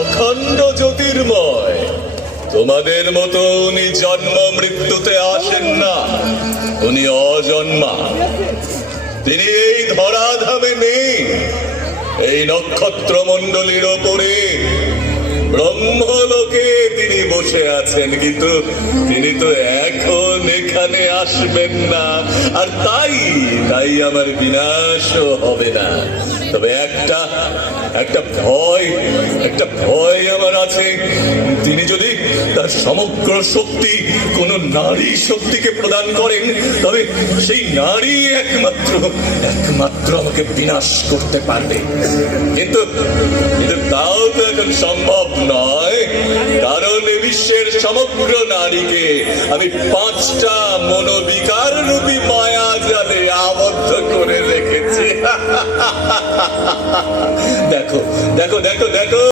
অখণ্ড জ্যোতির্ময়। তোমাদের মতো উনি জন্ম মৃত্যুতে আসেন না, উনি অজন্মা। তিনি এই ধরাধামে নেই, এই নক্ষত্র মণ্ডলীর ওপরে ব্রহ্মলোকে তিনি বসে আছেন, কিন্তু তিনি তো এখন এখানে আসবেন না। আর তাই আমার বিনাশও হবে না। তবে একটা ভয় আমার আছে। তিনি যদি তার সমগ্র শক্তি কোন নারী শক্তিকে প্রদান করেন, তবে সেই নারী একমাত্র আমাকে বিনাশ করতে পারবে। কিন্তু তাও তো এখন সম্ভব নয়, কারণ এ বিশ্বের সমগ্র নারীকে আমি 5টা মনোবিকার রূপী মায়া জালে আবদ্ধ করে রেখেছি। দেখো দেখো দেখো দেখো।